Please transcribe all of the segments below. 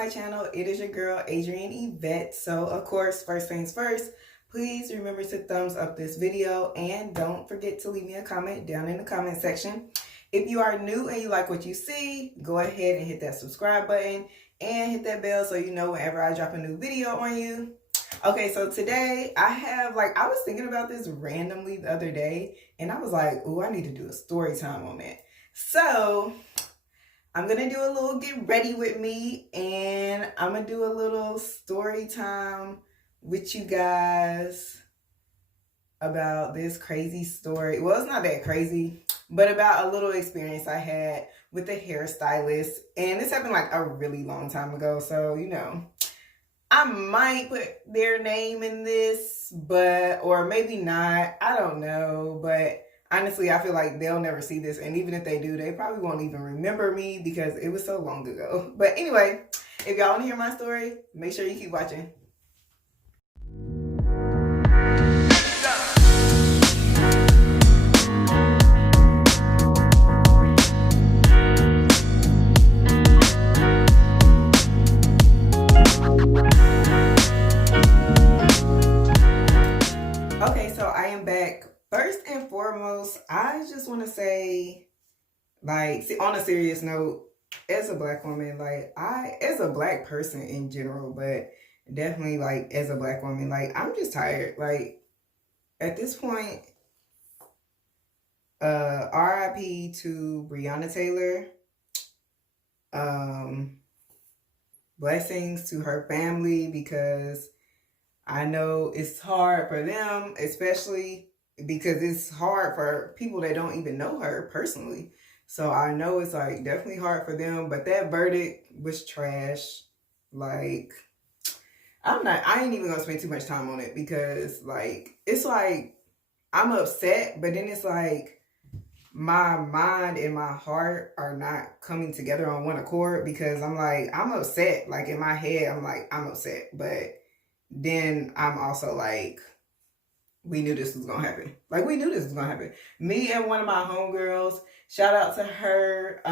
my channel. It is your girl, Adrienne Yvette. So, of course, first things first, please remember to thumbs up this video and don't forget to leave me a comment down in the comment section. If you are new and you like what you see, go ahead and hit that subscribe button and hit that bell so you know whenever I drop a new video on you. Okay, so today I was thinking about this randomly the other day and I was like, ooh, I need to do a story time on that. So I'm going to do a little get ready with me and I'm going to do a little story time with you guys about this crazy story. Well, it's not that crazy, but about a little experience I had with a hairstylist. And this happened like a really long time ago. So, you know, I might put their name in this, or maybe not. I don't know. But honestly, I feel like they'll never see this. And even if they do, they probably won't even remember me because it was so long ago. But anyway, if y'all want to hear my story, make sure you keep watching. Okay, so I am back. First and foremost, I just want to say, on a serious note, as a Black woman, as a Black person in general, but definitely, as a Black woman, I'm just tired. At this point, RIP to Breonna Taylor. Blessings to her family, because I know it's hard for them, especially because it's hard for people that don't even know her personally. So I know it's definitely hard for them, but that verdict was trash. I ain't even gonna spend too much time on it because it's I'm upset, but then it's my mind and my heart are not coming together on one accord because I'm upset. In my head, I'm upset, but then I'm also we knew this was gonna happen. We knew this was gonna happen. Me and one of my homegirls, shout out to her.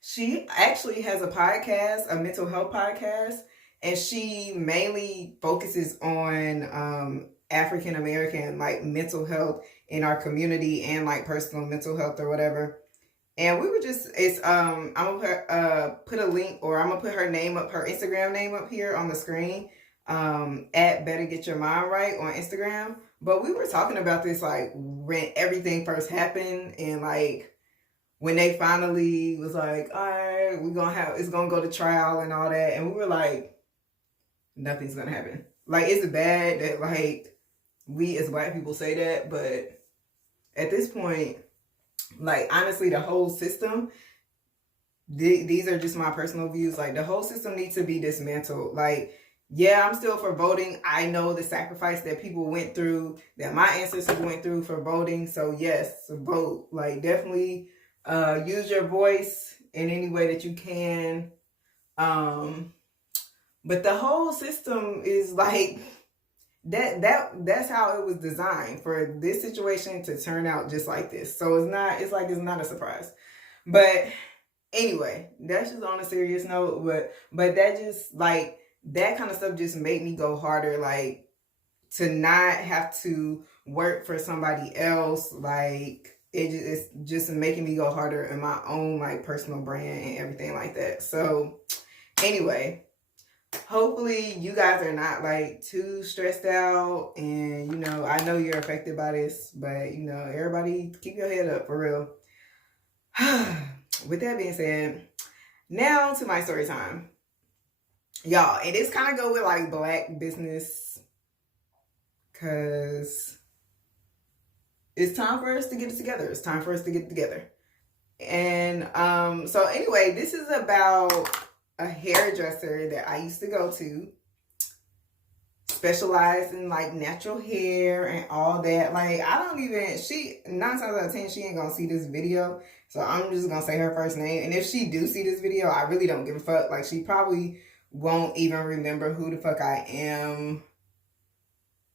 She actually has a podcast, a mental health podcast, and she mainly focuses on African American mental health in our community and personal mental health or whatever. And we were just, I'm gonna put a link, or I'm gonna put her name up, her Instagram name up here on the screen. At Better Get Your Mind Right on Instagram. But we were talking about this when everything first happened, and when they finally was all right, it's gonna go to trial and all that, and we were nothing's gonna happen. It's bad that we as Black people say that, but at this point, honestly, the whole system, these are just my personal views, the whole system needs to be dismantled. Yeah, I'm still for voting. I know the sacrifice that people went through, that my ancestors went through for voting. So yes, vote. Definitely use your voice in any way that you can. But the whole system is that's how it was designed for this situation to turn out just like this. So it's not a surprise. But anyway, that's just on a serious note. But that just that kind of stuff just made me go harder, to not have to work for somebody else. It's just making me go harder in my own personal brand and everything like that. So anyway, hopefully you guys are not too stressed out, and I know you're affected by this, but everybody keep your head up for real. With that being said, now to my story time. Y'all, and this kind of go with Black business, because it's time for us to get it together. It's time for us to get it together. And so anyway, this is about a hairdresser that I used to go to, specialized in natural hair and all that. She 9 times out of 10, she ain't gonna see this video, so I'm just gonna say her first name. And if she do see this video, I really don't give a fuck. She probably won't even remember who the fuck I am.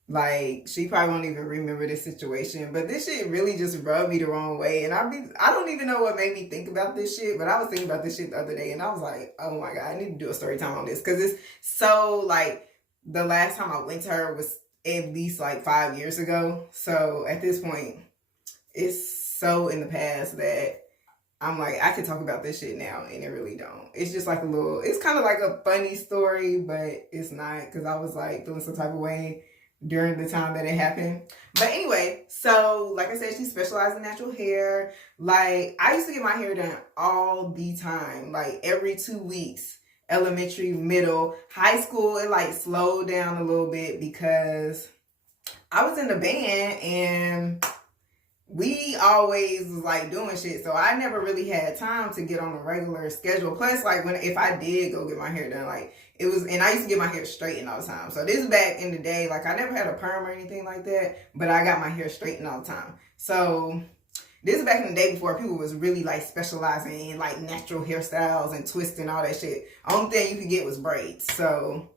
Like, she probably won't even remember this situation, but this shit really just rubbed me the wrong way. And I don't even know what made me think about this shit, but I was thinking about this shit the other day, and I was like, oh my God, I need to do a story time on this. Cause it's so, like, the last time I went to her was at least like 5 years ago. So at this point, it's so in the past that I'm like, I could talk about this shit now, and it really don't. It's just like it's kind of like a funny story, but it's not, because I was like feeling some type of way during the time that it happened. But anyway, so like I said, she specialized in natural hair. Like, I used to get my hair done all the time, like every 2 weeks. Elementary, middle, high school, it like slowed down a little bit because I was in the band and we always was like doing shit, so I never really had time to get on a regular schedule. Plus, like, if I did go get my hair done, like, it was, and I used to get my hair straightened all the time. So this is back in the day, like, I never had a perm or anything like that, but I got my hair straightened all the time. So this is back in the day before people was really like specializing in like natural hairstyles and twisting all that shit. Only thing you could get was braids. So,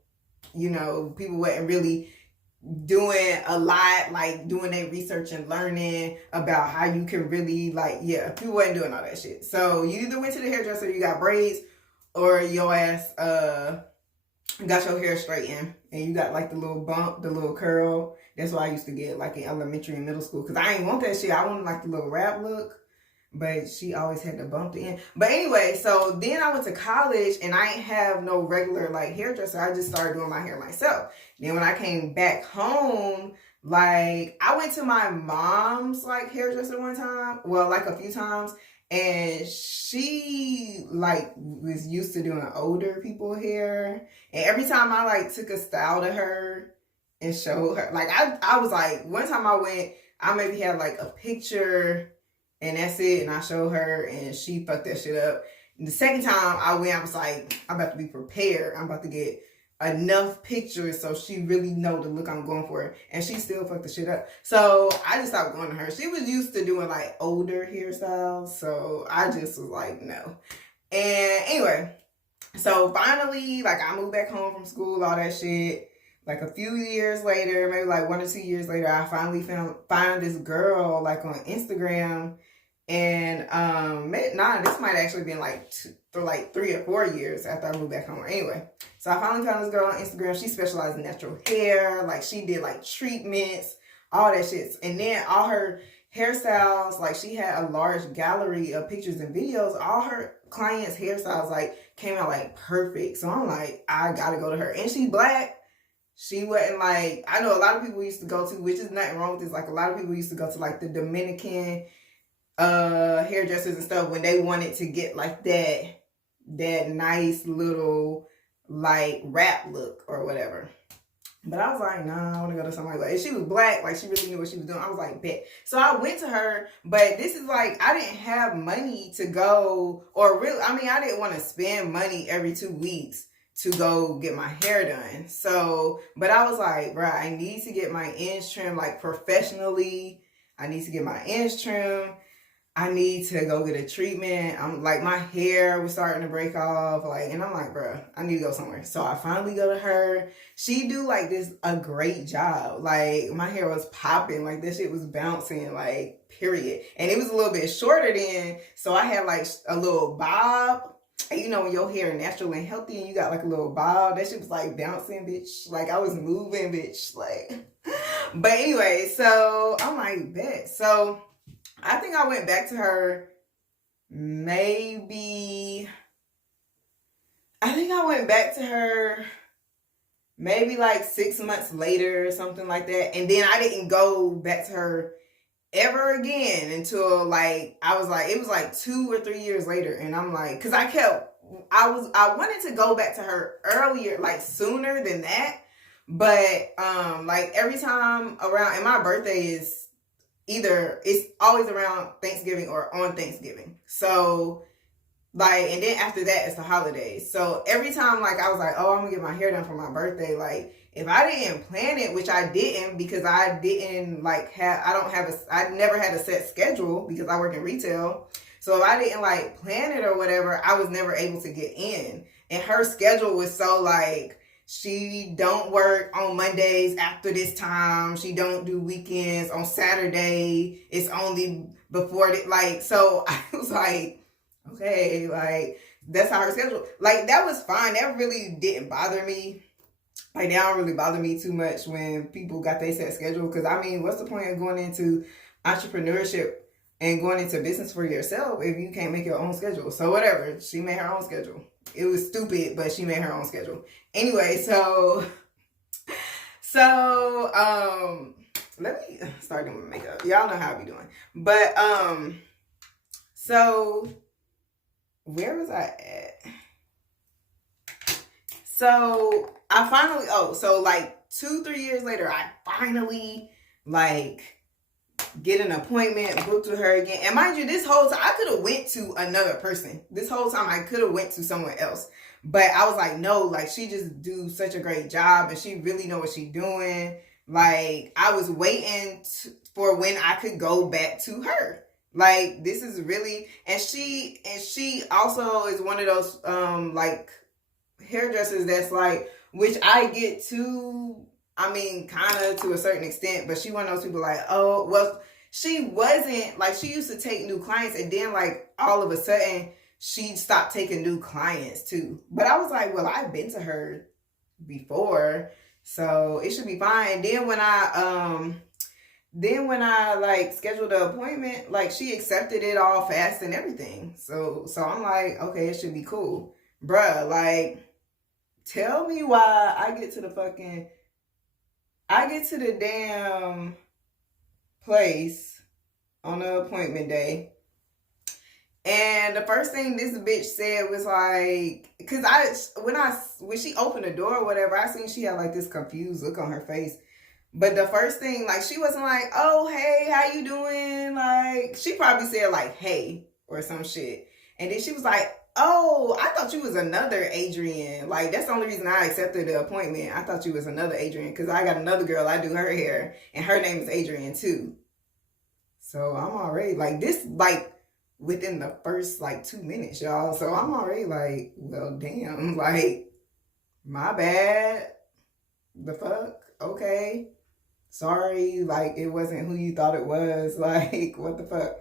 you know, people wasn't really doing a lot, like doing their research and learning about how you can really, like, yeah, people wasn't doing all that shit. So you either went to the hairdresser, you got braids, or your ass got your hair straightened and you got like the little bump, the little curl. That's what I used to get like in elementary and middle school, because I ain't want that shit. I wanted like the little wrap look, but she always had to bump the end. But anyway, so then I went to college and I ain't have no regular like hairdresser. I just started doing my hair myself. Then when I came back home, like, I went to my mom's like hairdresser one time, well, like a few times, and she like was used to doing older people hair. And every time I like took a style to her and showed her, like, I was like, one time I went, I maybe had like a picture and that's it, and I showed her and she fucked that shit up. And the second time I went, I was like, I'm about to be prepared. I'm about to get enough pictures so she really know the look I'm going for, and she still fucked the shit up. So I just stopped going to her. She was used to doing like older hairstyles, so I just was like, no. And anyway, so finally, like, I moved back home from school, all that shit. Like a few years later, maybe like 1 or 2 years later, I finally find this girl like on Instagram. And this might actually been like for like 3 or 4 years after I moved back home. Anyway, so I finally found this girl on Instagram. She specialized in natural hair. Like, she did like treatments, all that shit. And then all her hairstyles, like, she had a large gallery of pictures and videos. All her clients' hairstyles like came out like perfect. So I'm like, I gotta go to her. And she black. She wasn't like, I know a lot of people used to go to, which is nothing wrong with this. Like, a lot of people used to go to like the Dominican hairdressers and stuff when they wanted to get like that nice little like wrap look or whatever. But I was like, nah, I want to go to somebody like that. And she was black, like, she really knew what she was doing. I was like, bet. So I went to her, but this is like, I didn't have money to go, or really, I mean, I didn't want to spend money every 2 weeks to go get my hair done. So, but I was like, bro, I need to get my ends trimmed like professionally. I need to get my ends trimmed. I need to go get a treatment. I'm like, my hair was starting to break off, like, and I'm like, bro, I need to go somewhere. So I finally go to her. She do like a great job. Like, my hair was popping, like, this shit was bouncing, like, period. And it was a little bit shorter then, so I had like a little bob. You know, when your hair natural and healthy and you got like a little bob, that shit was like bouncing, bitch. Like, I was moving, bitch. Like, but anyway, so I'm like, bet. So I think I went back to her maybe like 6 months later or something like that. And then I didn't go back to her ever again until like, it was like 2 or 3 years later. And I'm like, cause I wanted to go back to her earlier, like sooner than that. But, like, every time around, and my birthday is it's always around Thanksgiving or on Thanksgiving. So, like, and then after that, it's the holidays. So every time, like, I was like, oh, I'm gonna get my hair done for my birthday. Like, if I didn't plan it, which I didn't, because I didn't like I never had a set schedule because I work in retail. So if I didn't like plan it or whatever, I was never able to get in. And her schedule was so like, She don't work on Mondays after this time. She don't do weekends. On Saturday, it's only before the, like, so I was like, okay, like, that's how her schedule. Like, that was fine. That really didn't bother me. Like, that don't really bother me too much when people got their set schedule. Because, I mean, what's the point of going into entrepreneurship and going into business for yourself if you can't make your own schedule? So, whatever. She made her own schedule. It was stupid, but she made her own schedule. Anyway, so, let me start doing my makeup. Y'all know how I be doing. But, so, where was I at? So, I finally, so like 2-3 years later, I finally, like, get an appointment, booked with her again. And mind you, this whole time, I could have went to another person. This whole time, I could have went to someone else. But I was like, no, like, she just do such a great job, and she really know what she's doing. Like, I was waiting for when I could go back to her. Like, this is really, and she also is one of those, like, hairdressers that's like, which I get to, I mean, kind of to a certain extent, but she one of those people like, oh, well, she wasn't, like, she used to take new clients, and then, like, all of a sudden, she stopped taking new clients, too. But I was like, well, I've been to her before, so it should be fine. And then when I, like, scheduled the appointment, like, she accepted it all fast and everything. So I'm like, okay, it should be cool. Bruh, like, tell me why I get to the damn place on the appointment day, and the first thing this bitch said was like, because when she opened the door or whatever, I seen she had like this confused look on her face. But the first thing, like, she wasn't like, oh, hey, how you doing? Like, she probably said like, hey, or some shit. And then she was like, oh, I thought you was another Adrian. Like, that's the only reason I accepted the appointment. I thought you was another Adrian, because I got another girl, I do her hair, and her name is Adrian too. So I'm already like, this, like, within the first like 2 minutes, y'all. So I'm already like, well, damn, like, my bad. The fuck? Okay. Sorry, like, it wasn't who you thought it was. Like, what the fuck?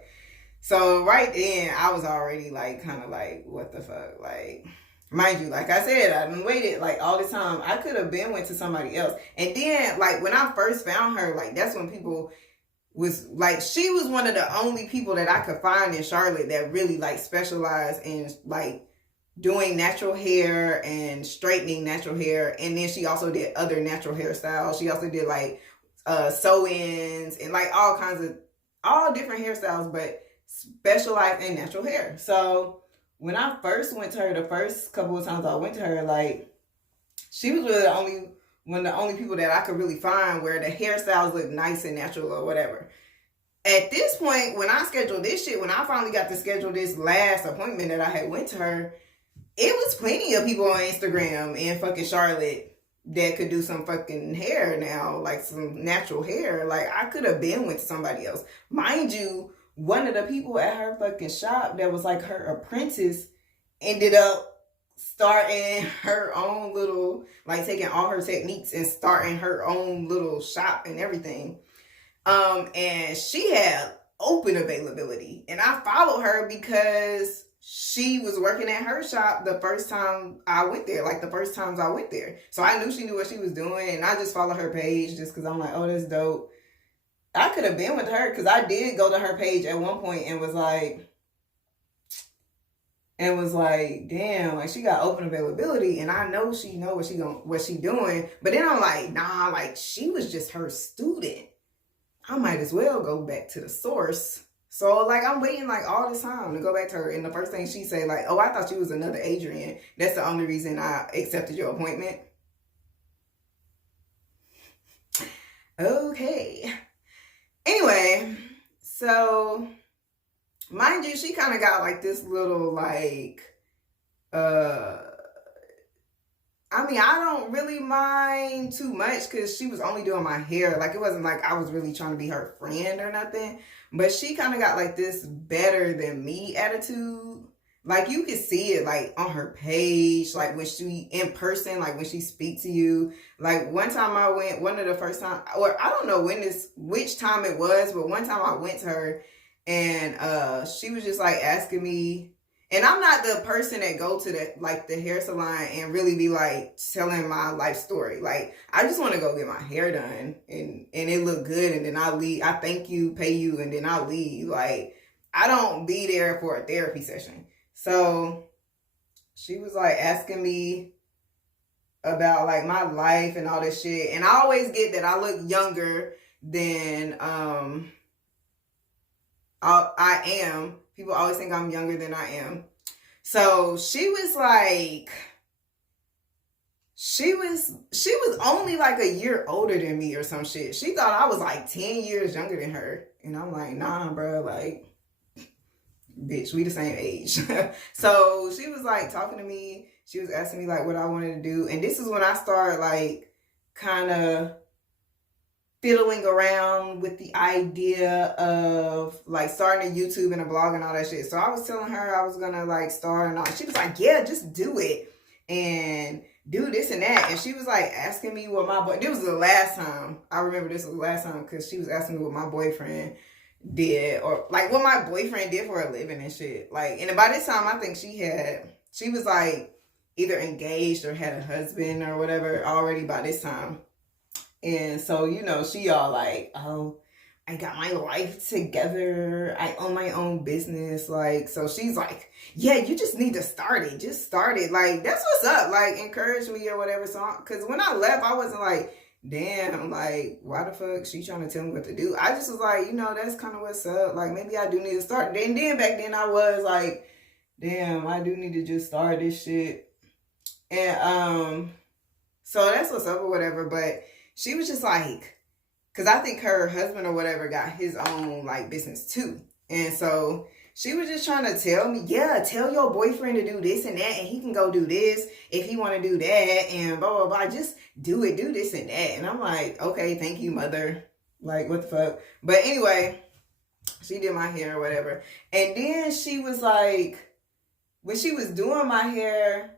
So right then, I was already like, kind of like, what the fuck? Like, mind you, like I said, I've been waited like all this time. I could have been went to somebody else. And then, like, when I first found her, like, that's when people was like, she was one of the only people that I could find in Charlotte that really like specialized in like doing natural hair and straightening natural hair. And then she also did other natural hairstyles. She also did like sew-ins and like all different hairstyles, but specialized in natural hair. So when I first went to her, the first couple of times I went to her, like, she was really one of the only people that I could really find where the hairstyles look nice and natural or whatever. At this point, when I scheduled this shit, when I finally got to schedule this last appointment that I had went to her, it was plenty of people on Instagram in fucking Charlotte that could do some fucking hair now, like some natural hair. Like, I could have been with somebody else. Mind you, one of the people at her fucking shop that was like her apprentice ended up starting her own little, like, taking all her techniques and starting her own little shop and everything. And she had open availability. And I followed her because she was working at her shop the first time I went there, like the first times I went there. So I knew she knew what she was doing, and I just followed her page just because I'm like, oh, that's dope. I could have been with her because I did go to her page at one point and was like, damn, like, she got open availability, and I know she know what she doing. But then I'm like, nah, like, she was just her student. I might as well go back to the source. So, like, I'm waiting, like, all this time to go back to her. And the first thing she say, like, oh, I thought you was another Adrian. That's the only reason I accepted your appointment. Okay. Anyway, so, mind you, she kind of got, like, this little, like, I mean, I don't really mind too much because she was only doing my hair. Like, it wasn't like I was really trying to be her friend or nothing. But she kind of got like this better than me attitude. like you can see it like on her page, like when she in person, like when she speaks to you. Like one time I went, one of the first time, or I don't know which time it was, but one time I went to her and she was just like asking me, and I'm not the person that go to the hair salon and really be like telling my life story. Like I just want to go get my hair done and it look good, and then I leave. I thank you, pay you, and then I leave. Like I don't be there for a therapy session. So she was like asking me about like my life and all this shit. And I always get that I look younger than I am. People always think I'm younger than I am. So she was like, she was only like a year older than me or some shit. She thought I was like 10 years younger than her. And I'm like, nah, bro, like, bitch, we the same age. So she was like talking to me. She was asking me like what I wanted to do. And this is when I started like kind of fiddling around with the idea of like starting a YouTube and a blog and all that shit. So I was telling her I was gonna like start and all. She was like, yeah, just do it and do this and that. And she was like asking me what my boy, this was the last time. I remember this was the last time because she was asking me what my boyfriend did, or like what my boyfriend did for a living and shit. Like, and by this time I think she was like either engaged or had a husband or whatever already by this time. And so, you know, she all like, oh, I got my life together, I own my own business. Like, so she's like, yeah, you just need to start it, just start it. Like, that's what's up, like encourage me or whatever. So because when I left I wasn't like, damn, like, why the fuck she trying to tell me what to do? I just was like, you know, that's kind of what's up. Like, maybe I do need to start. Then back then I was like, damn, I do need to just start this shit. And so that's what's up or whatever. But she was just like, because I think her husband or whatever got his own like business too. And so she was just trying to tell me, yeah, tell your boyfriend to do this and that, and he can go do this if he want to do that, and blah, blah, blah. Just do it, do this and that. And I'm like, okay, thank you, mother. Like, what the fuck? But anyway, she did my hair or whatever. And then she was like, when she was doing my hair,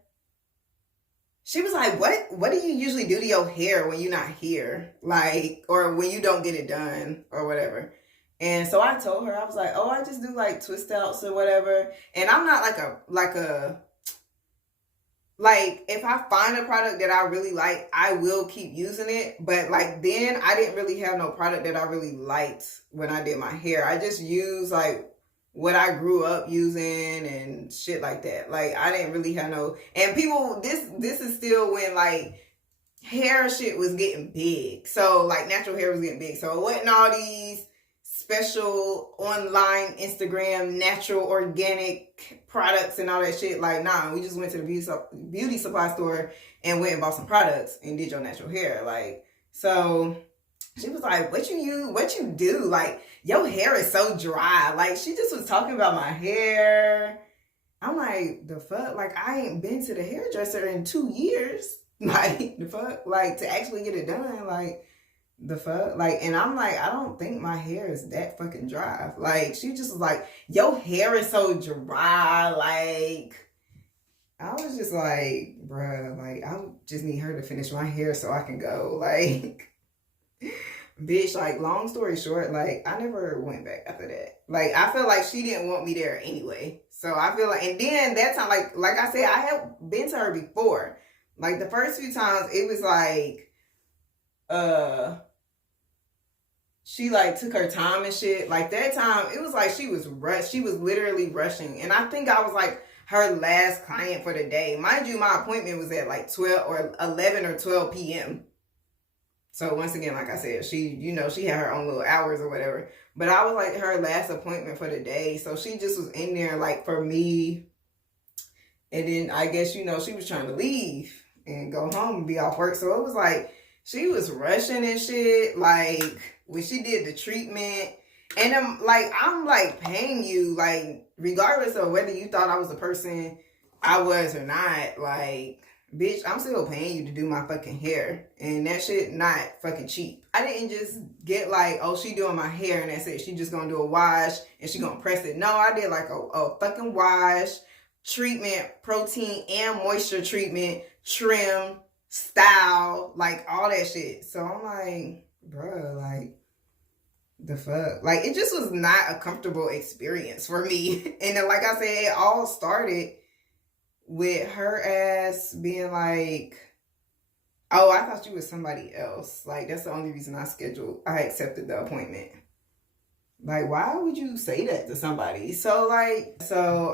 she was like, what do you usually do to your hair when you're not here? Like, or when you don't get it done or whatever. And so I told her, I was like, oh, I just do like twist outs or whatever. And I'm not like if I find a product that I really like, I will keep using it. But like then I didn't really have no product that I really liked when I did my hair. I just used like what I grew up using and shit like that. Like I didn't really have no, and people, this is still when like hair shit was getting big. So like natural hair was getting big. So it wasn't all these special online Instagram natural organic products and all that shit. Like, nah, we just went to the beauty supply store and went and bought some products and did your natural hair. Like, so she was like, what you do? Like, your hair is so dry. Like, she just was talking about my hair. I'm like, the fuck? Like, I ain't been to the hairdresser in 2 years. Like, the fuck? Like, to actually get it done, like, the fuck? Like, and I'm like, I don't think my hair is that fucking dry. Like, she just was like, your hair is so dry. Like, I was just like, bruh, like, I just need her to finish my hair so I can go. Like, bitch, like, long story short, like, I never went back after that. Like, I feel like she didn't want me there anyway. So I feel like, and then that time, like I said, I had been to her before. Like, the first few times, it was like, she like took her time and shit. Like that time, it was like she was literally rushing. And I think I was like her last client for the day. Mind you, my appointment was at like 12 or 11 or 12 p.m. So once again, like I said, she, you know, she had her own little hours or whatever. But I was like her last appointment for the day. So she just was in there like for me. And then I guess, you know, she was trying to leave and go home and be off work. So it was like she was rushing and shit. Like when she did the treatment, and I'm like paying you, like, regardless of whether you thought I was the person I was or not, like, bitch, I'm still paying you to do my fucking hair. And that shit not fucking cheap. I didn't just get like, oh, she doing my hair and that's it. She just gonna do a wash and she gonna press it. No, I did like a fucking wash, treatment, protein and moisture treatment, trim, style, like all that shit. So I'm like, bruh, like, the fuck? Like, it just was not a comfortable experience for me. And then, like I said, it all started with her ass being like, oh, I thought you was somebody else. Like, that's the only reason I accepted the appointment. Like, why would you say that to somebody? So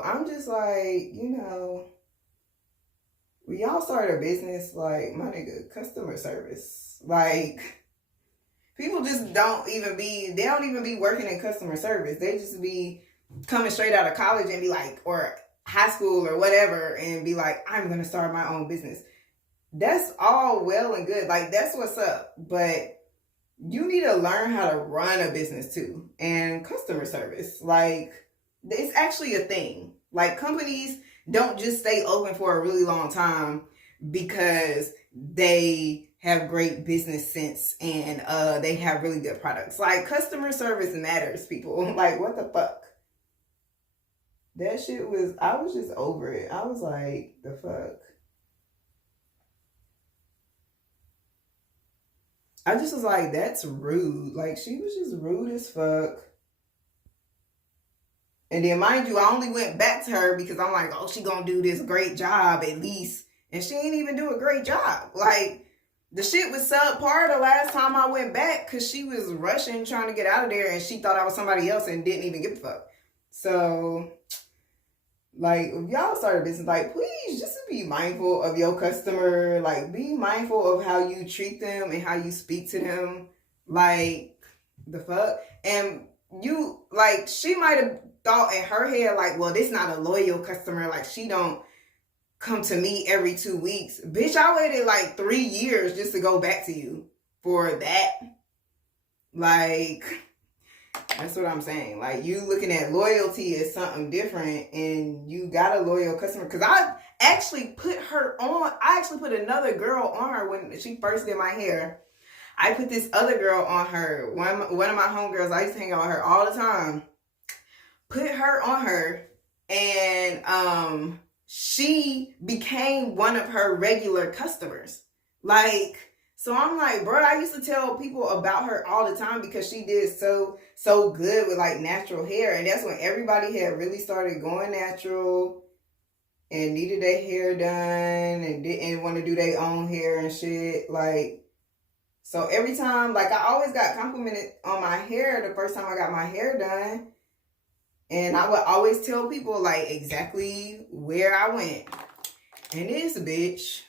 I'm just like, when y'all start a business, like, my nigga, customer service. Like, people just don't even be working in customer service. They just be coming straight out of college and be like, or high school or whatever, and be like, I'm going to start my own business. That's all well and good. Like, that's what's up. But you need to learn how to run a business too. And customer service, like, it's actually a thing. Like, companies don't just stay open for a really long time because they have great business sense and they have really good products. Like, customer service matters, people. Like, what the fuck? That shit I was just over it. I was like, the fuck? I just was like, that's rude. Like, she was just rude as fuck. And then, mind you, I only went back to her because I'm like, oh, she gonna do this great job at least. And she ain't even do a great job. Like, the shit was subpar the last time I went back because she was rushing, trying to get out of there, and she thought I was somebody else and didn't even give a fuck. So, like, if y'all start a business, like, please just be mindful of your customer. Like, be mindful of how you treat them and how you speak to them. Like, the fuck? And you, like, she might have thought in her head, like, well, this not a loyal customer. Like, she don't come to me every 2 weeks. Bitch, I waited like 3 years just to go back to you for that. Like, that's what I'm saying. Like, you looking at loyalty as something different, and you got a loyal customer. Because I actually put another girl on her when she first did my hair. I put this other girl on her. One of my homegirls, I used to hang out with her all the time. Put her on her, and she became one of her regular customers. Like, so I'm like, bro, I used to tell people about her all the time because she did so good with like natural hair. And that's when everybody had really started going natural and needed their hair done and didn't want to do their own hair and shit. Like, so every time, like, I always got complimented on my hair the first time I got my hair done. And I would always tell people, like, exactly where I went. And this bitch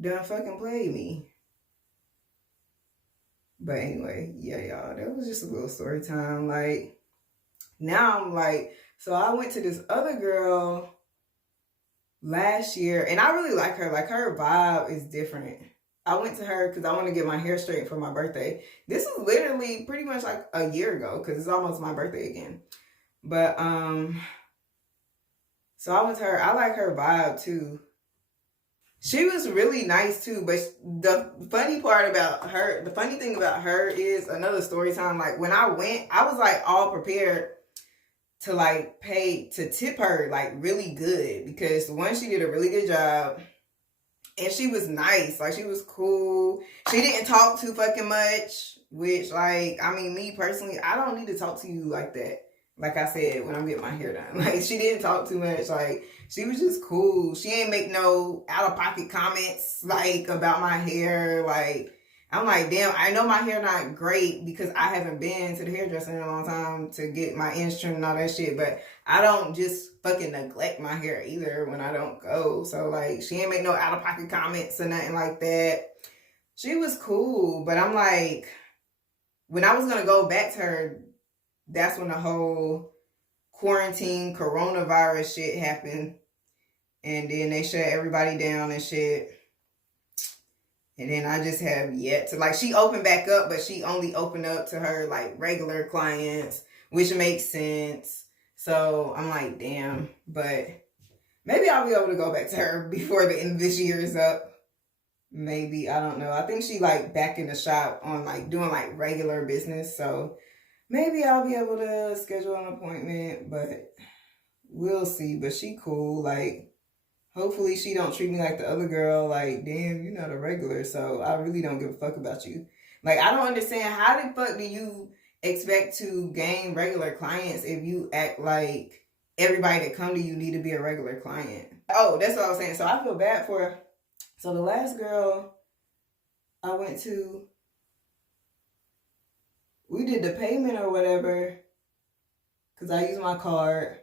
done fucking played me. But anyway, yeah, y'all, that was just a little story time. Like, now I'm like, so I went to this other girl last year, and I really like her. Like, her vibe is different. I went to her because I want to get my hair straightened for my birthday. This was literally pretty much like a year ago because it's almost my birthday again. But, so I went to her. I like her vibe too. She was really nice too, but the funny thing about her is another story time. Like, when I went, I was like all prepared to like tip her like really good because one, she did a really good job and she was nice. Like, she was cool. She didn't talk too fucking much, which, like, I mean, me personally, I don't need to talk to you like that. Like I said, when I'm getting my hair done. Like, she didn't talk too much. Like, she was just cool. She ain't make no out-of-pocket comments, like, about my hair. Like, I'm like, damn, I know my hair not great because I haven't been to the hairdresser in a long time to get my ends trimmed and all that shit. But I don't just fucking neglect my hair either when I don't go. So, like, she ain't make no out-of-pocket comments or nothing like that. She was cool. But I'm like, when I was going to go back to her, that's when the whole quarantine coronavirus shit happened. And then they shut everybody down and shit. And then I just have yet to, like, she opened back up, but she only opened up to her, like, regular clients, which makes sense. So I'm like, damn. But maybe I'll be able to go back to her before the end of this year is up. Maybe, I don't know. I think she, like, back in the shop on, like, doing, like, regular business. So maybe I'll be able to schedule an appointment, but we'll see. But she cool. Like, hopefully she don't treat me like the other girl. Like, damn, you're not a regular, so I really don't give a fuck about you. Like, I don't understand, how the fuck do you expect to gain regular clients if you act like everybody that come to you need to be a regular client? Oh, that's what I was saying. So I feel bad for her. So the last girl I went to, we did the payment or whatever, because I used my card.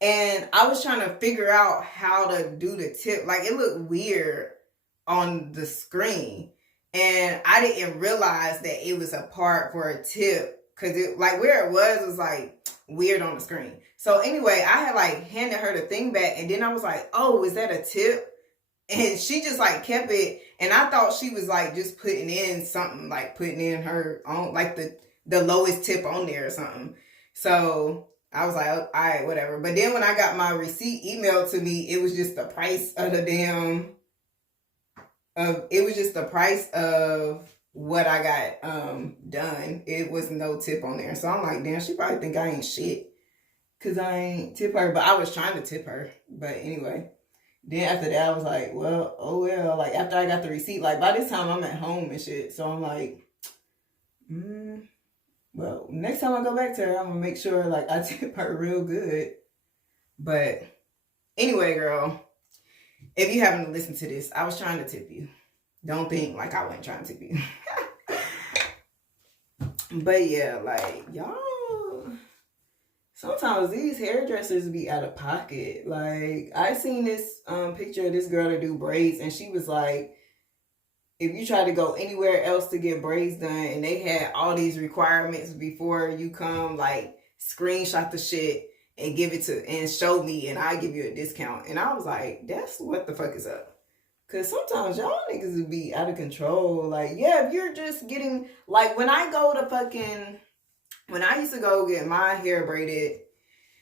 And I was trying to figure out how to do the tip. Like, it looked weird on the screen. And I didn't realize that it was a part for a tip. Because it, like, where it was like weird on the screen. So anyway, I had like handed her the thing back. And then I was like, oh, is that a tip? And she just like kept it. And I thought she was like just putting in something, like putting in her own, like the lowest tip on there or something. So I was like, oh, all right, whatever. But then when I got my receipt emailed to me, it was just the price of the damn, it was just the price of what I got done. It was no tip on there. So I'm like, damn, she probably think I ain't shit because I ain't tip her. But I was trying to tip her. But anyway, then after that, I was like, well, oh well. Like, after I got the receipt, like, by this time I'm at home and shit. So I'm like, well, next time I go back to her, I'm going to make sure, like, I tip her real good. But anyway, girl, if you haven't listened to this, I was trying to tip you. Don't think like I wasn't trying to tip you. But yeah, like, y'all, sometimes these hairdressers be out of pocket. Like, I seen this picture of this girl that do braids, and she was like, if you try to go anywhere else to get braids done and they had all these requirements before you come, like, screenshot the shit and give it to, and show me, and I give you a discount. And I was like, that's what the fuck is up. Because sometimes y'all niggas would be out of control. Like, yeah, if you're just getting, like, when I used to go get my hair braided,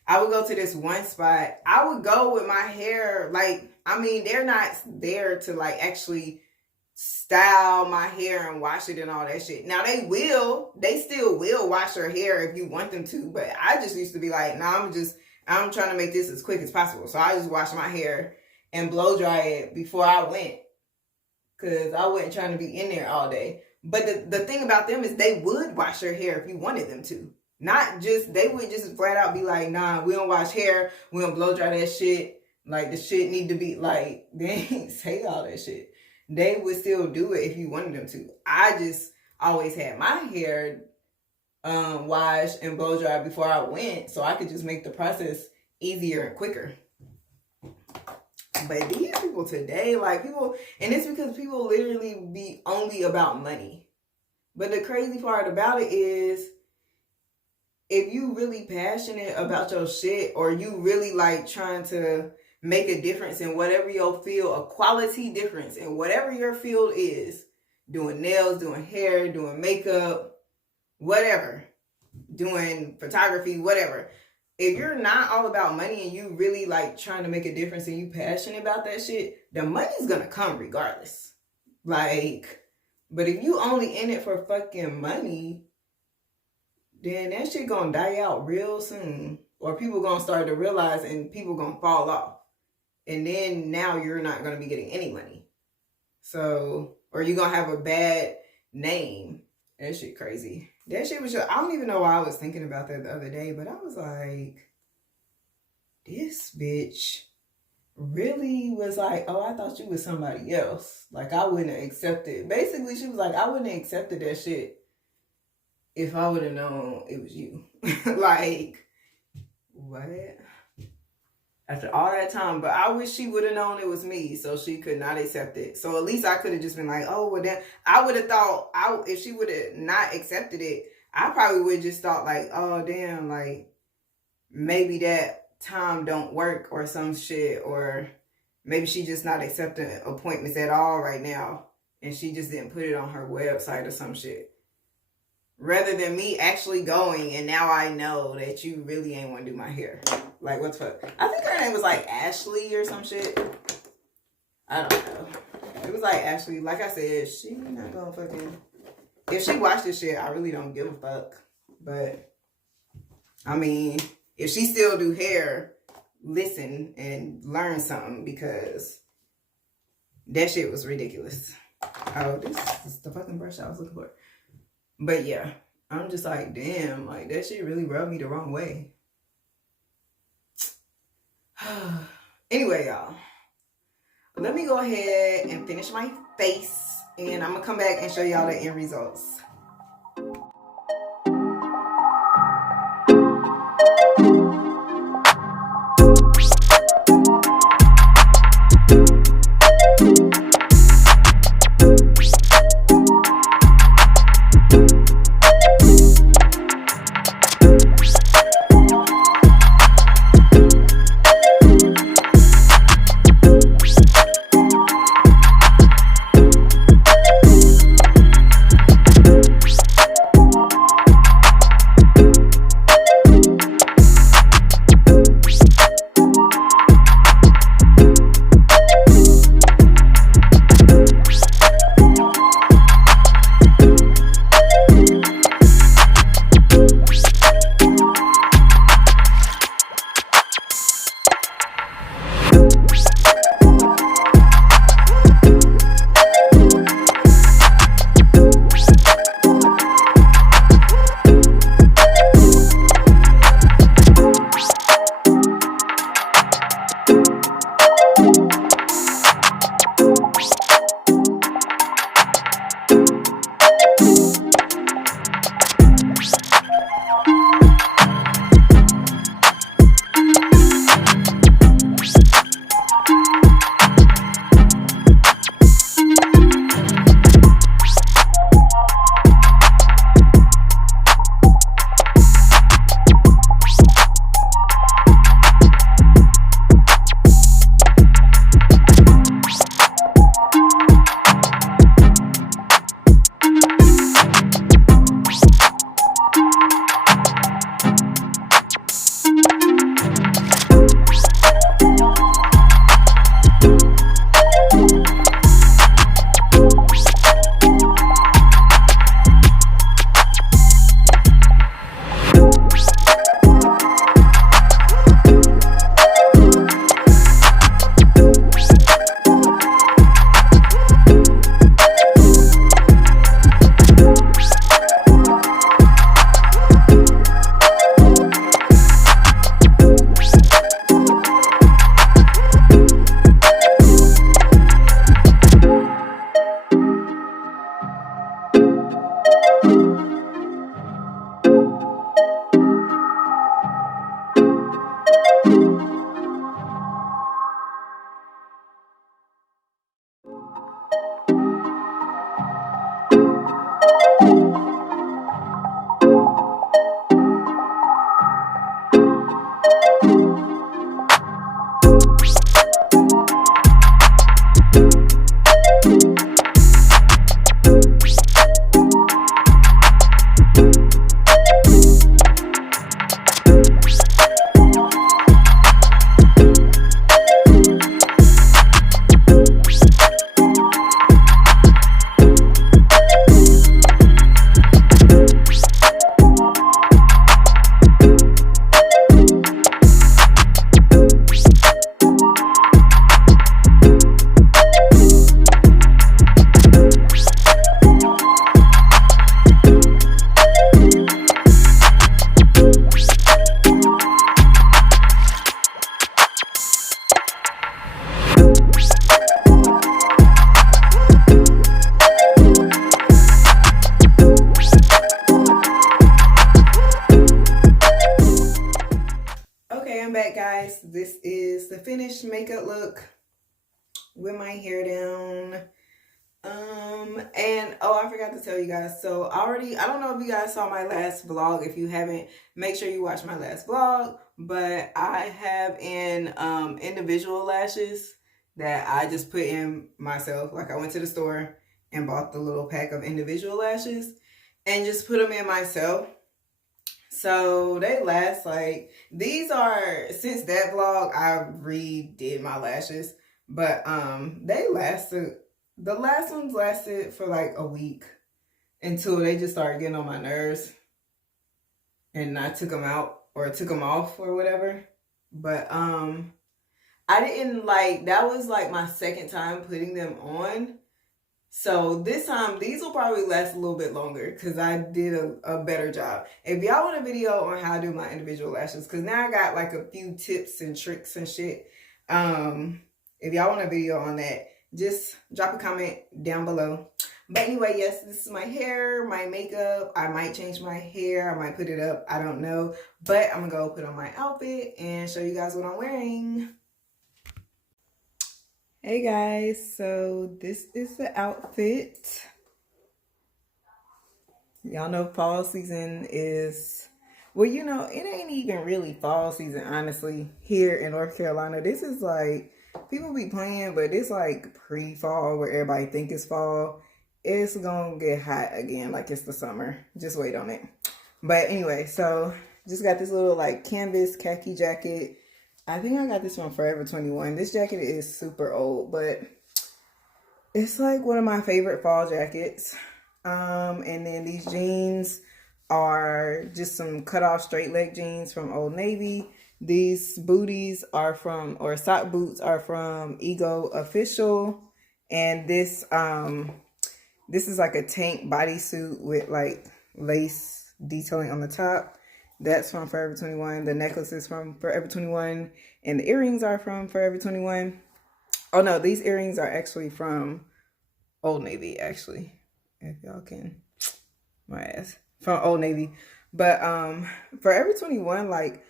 I would go to this one spot. I would go with my hair, like, I mean, they're not there to, like, actually style my hair and wash it and all that shit. Now they still will wash your hair if you want them to, but I just used to be like, nah, I'm trying to make this as quick as possible. So I just wash my hair and blow dry it before I went, because I wasn't trying to be in there all day. But the thing about them is they would wash your hair if you wanted them to. Not just, they would just flat out be like, nah, we don't wash hair, we don't blow dry that shit. Like, the shit need to be, like, they ain't say all that shit. They would still do it if you wanted them to. I just always had my hair washed and blow dried before I went, so I could just make the process easier and quicker. But these people today, like, people, and it's because people literally be only about money. But the crazy part about it is, if you really passionate about your shit, or you really like trying to make a difference in whatever your field, a quality difference in whatever your field is, doing nails, doing hair, doing makeup, whatever, doing photography, whatever. If you're not all about money and you really like trying to make a difference and you passionate about that shit, the money's gonna come regardless. Like, but if you only in it for fucking money, then that shit gonna die out real soon. Or people gonna start to realize and people gonna fall off. And then now you're not going to be getting any money. So, or you're going to have a bad name. That shit crazy. That shit was just, I don't even know why I was thinking about that the other day, but I was like, this bitch really was like, oh, I thought you was somebody else. Like, I wouldn't have accepted. Basically, she was like, I wouldn't have accepted that shit if I would have known it was you. Like, what? After all that time, but I wish she would have known it was me, so she could not accept it. So at least I could have just been like, oh, well, then I would have thought, if she would have not accepted it, I probably would have just thought like, oh, damn, like, maybe that time don't work or some shit, or maybe she just not accepting appointments at all right now, and she just didn't put it on her website or some shit. Rather than me actually going, and now I know that you really ain't want to do my hair. Like, what the fuck? I think her name was like Ashley or some shit. I don't know. It was like Ashley. Like I said, she not gonna fucking... If she watched this shit, I really don't give a fuck. But, I mean, if she still do hair, listen and learn something, because that shit was ridiculous. Oh, this is the fucking brush I was looking for. But yeah, I'm just like, damn, like that shit really rubbed me the wrong way. Anyway, y'all, let me go ahead and finish my face, and I'm gonna come back and show y'all the end results. Guys, this is the finished makeup look with my hair down. And oh, I forgot to tell you guys, so I don't know if you guys saw my last vlog. If you haven't, make sure you watch my last vlog. But I have in individual lashes that I just put in myself. Like, I went to the store and bought the little pack of individual lashes and just put them in myself. So they last, like, these are, since that vlog, I redid my lashes. But they lasted, the last ones lasted for like a week until they just started getting on my nerves. And I took them out. or took them off or whatever. But I didn't like, that was like my second time putting them on. So this time, these will probably last a little bit longer because I did a better job. If y'all want a video on how to do my individual lashes, because now I got like a few tips and tricks and shit. If y'all want a video on that, just drop a comment down below. But anyway, yes, this is my hair, my makeup. I might change my hair. I might put it up. I don't know. But I'm going to go put on my outfit and show you guys what I'm wearing. Hey guys, so this is the outfit. Y'all know fall season is, well, you know, it ain't even really fall season, honestly, here in North Carolina. This is like, people be playing, but it's like pre-fall where everybody think it's fall. It's gonna get hot again like it's the summer. Just wait on it. But anyway, so just got this little like canvas khaki jacket. I think I got this from Forever 21. This jacket is super old, but it's like one of my favorite fall jackets. And then these jeans are just some cut off straight leg jeans from Old Navy. These booties are from, or sock boots are from Ego Official. And this is like a tank bodysuit with like lace detailing on the top. That's from Forever 21. The necklace is from Forever 21. And the earrings are from Forever 21. Oh no, these earrings are actually from Old Navy, actually. If y'all can, my ass. From Old Navy. But Forever 21, like,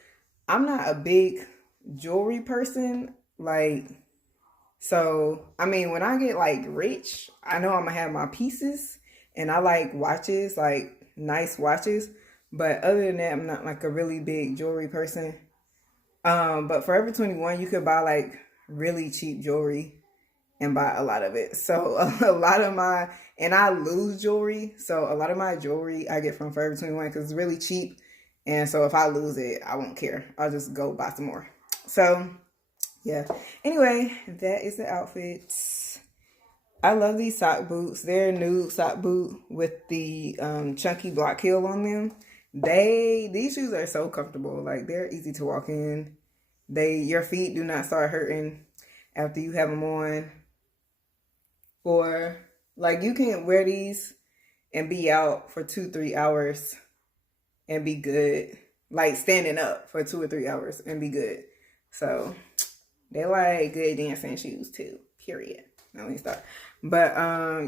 I'm not a big jewelry person. Like, so, I mean, when I get like rich, I know I'm gonna have my pieces. And I like watches, like nice watches. But other than that, I'm not like a really big jewelry person. But Forever 21, you could buy like really cheap jewelry and buy a lot of it. So a lot of my, and I lose jewelry. So a lot of my jewelry I get from Forever 21 because it's really cheap. And so if I lose it, I won't care. I'll just go buy some more. So yeah. Anyway, that is the outfits. I love these sock boots. They're a nude sock boot with the chunky block heel on them. These shoes are so comfortable. Like, they're easy to walk in. Your feet do not start hurting after you have them on. Or like, you can wear these and be out for 2-3 hours and be good. Like standing up for 2 or 3 hours and be good. So they're like good dancing shoes too. Period. Now let me stop. But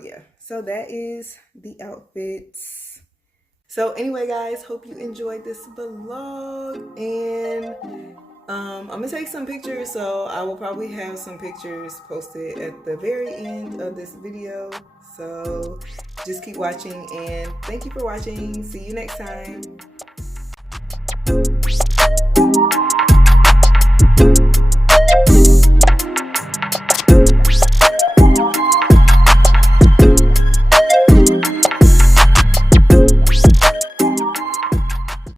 yeah. So that is the outfits. So anyway, guys, hope you enjoyed this vlog, and I'm gonna take some pictures, so I will probably have some pictures posted at the very end of this video. So just keep watching, and thank you for watching. See you next time.